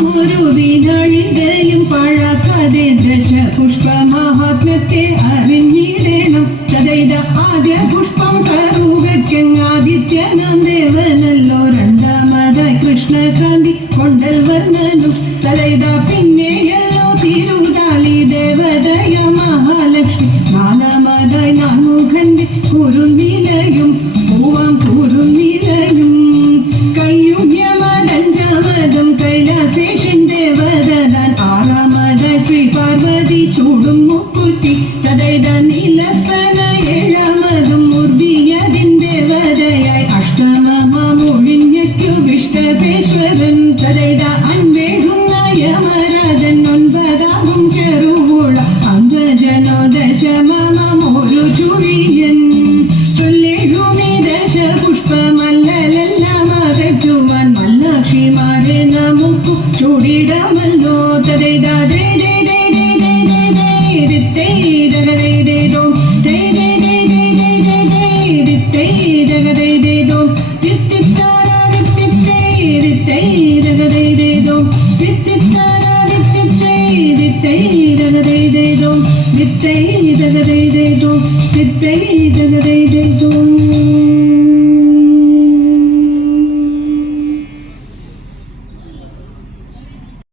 ഒരു വിനാഴികയും പഴക്കാതെ ദശപുഷ്പമാഹാത്മ്യത്തെ അറിഞ്ഞിടണം. തഥൈത ആദ്യ പുഷ്പം കറുകയ്ക്കാദിത്യനാം ദേവനല്ലോ. രണ്ടാമതായി കൃഷ്ണകാന്തി കൊണ്ടൽ വർണ്ണനും. തഥൈത പിന്നെയല്ലോ തിരുതാളി ദേവതയ മഹാലക്ഷ്മി. നാലാമതായി നാമുഖന്റെ കുറുനിലയും പൂവാം കുറുനിലയും. കയ്യും യമരഞ്ചാമതും കൈലാസേഷൻ ദേവതാൻ. ആറാമതായി ശ്രീ പാർവതി ചൂടും മുക്കുറ്റി. തഥൈത നീലപ്പന ഏഴാമതും മുർദിയതിൻ ദേവതയായി. അഷ്ടമമാമൊഴിഞ്ഞയ്ക്കു വിഷ്ടപേശ്വരൻ. തഥൈത അൻവേഴുന്ന യമരാജൻ. ഒൻപതാകും ചെറുവുള അംഗജനോ ദശമമൊരു ചുഴിയൻ. ചൊല്ലേഴുമീ ദശപുഷ്പമല്ലെല്ലാം അകറ്റുവാൻ മല്ലാക്ഷിമാരെ നമുക്കു ചൂടിടാമല്ലോ. തഥൈത Did they